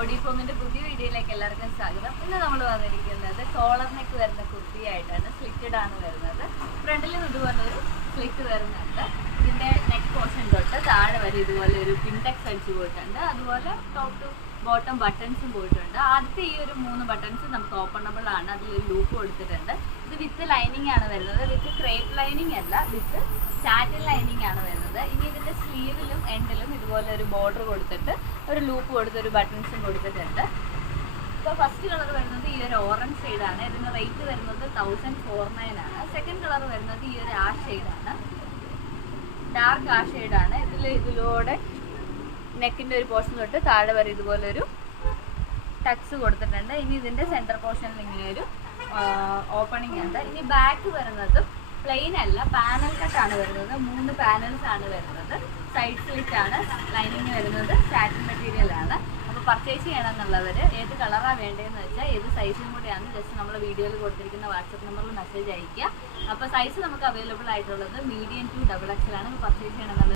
Body ഫോമിന്റെ പുതിയ വീഡിയോയിലേക്ക് എല്ലാവർക്കും സ്വാഗതം. ഇന്ന് നമ്മൾ വന്നിരിക്കുന്നത് കോളർ നെക്ക് വരുന്ന കുർത്തിയായിട്ടാണ്. സ്ലിറ്റഡ് ആണ് വരുന്നത്. ഫ്രണ്ടിലും ഇതുപോലെ ഒരു സ്ലിറ്റ് വരുന്നുണ്ട്. ഇതിന്റെ നെക്ക് പോർഷൻ തൊട്ട് താഴെ വരെ ഇതുപോലെ ഒരു പിൻടെക്സ് അടിച്ചു പോയിട്ടുണ്ട്. അതുപോലെ ടോപ്പ് ടു ബോട്ടം ബട്ടൺസും പോയിട്ടുണ്ട്. ആദ്യത്തെ ഈ ഒരു 3 ബട്ടൺസ് നമുക്ക് ഓപ്പണബിൾ ആണ്. അതിലൊരു ലൂപ്പ് കൊടുത്തിട്ടുണ്ട്. ഇത് വിത്ത് ലൈനിങ് ആണ് വരുന്നത്. വിത്ത് ക്രേപ്പ് ലൈനിങ് അല്ല, വിത്ത് സാറ്റിൻ ലൈനിങ് ആണ് വരുന്നത്. ഇനി ഇതിന്റെ സ്ലീവിലും എൻഡിലും ഇതുപോലെ ഒരു ബോർഡർ കൊടുത്തിട്ട് ഒരു ലൂപ്പ് കൊടുത്ത് ഒരു ബട്ടൺസും കൊടുത്തിട്ടുണ്ട്. ഇപ്പോൾ ഫസ്റ്റ് കളർ വരുന്നത് ഈ ഒരു ഓറഞ്ച് ഷെയ്ഡാണ്. ഇതിന് റേറ്റ് വരുന്നത് 1049 ആണ്. സെക്കൻഡ് കളർ വരുന്നത് ഈ ഒരു ആഷ് ഷെയ്ഡാണ്, ഡാർക്ക് ആഷ് ഷെയ്ഡാണ്. ഇതിലൂടെ നെക്കിൻ്റെ ഒരു പോർഷൻ തൊട്ട് താഴെ വരെ ഇതുപോലെ ഒരു ടക്സ് കൊടുത്തിട്ടുണ്ട്. ഇനി ഇതിൻ്റെ സെൻറ്റർ പോർഷനിൽ ഇങ്ങനെ ഒരു ഓപ്പണിംഗ് ഉണ്ട്. ഇനി ബാക്ക് വരുന്നത് പ്ലെയിൻ അല്ല, പാനൽ കട്ടാണ് വരുന്നത്. 3 പാനൽസ് ആണ് വരുന്നത്. സൈഡ് സ്ലിറ്റ് ആണ്. ലൈനിങ് വരുന്നത് സാറ്റിൻ മെറ്റീരിയൽ ആണ്. അപ്പോൾ പർച്ചേസ് ചെയ്യണമെന്നുള്ളവർ ഏത് കളറാണ് വേണ്ടതെന്ന് വെച്ചാൽ ഏത് സൈസും കൂടെയാണ് ജസ്റ്റ് നമ്മൾ വീഡിയോയിൽ കൊടുത്തിരിക്കുന്ന വാട്സപ്പ് നമ്പറിൽ മെസ്സേജ് അയയ്ക്കുക. അപ്പോൾ സൈസ് നമുക്ക് അവൈലബിൾ ആയിട്ടുള്ളത് മീഡിയം ടു XXL ആണ്. പർച്ചേസ് ചെയ്യണമെന്നുള്ളത്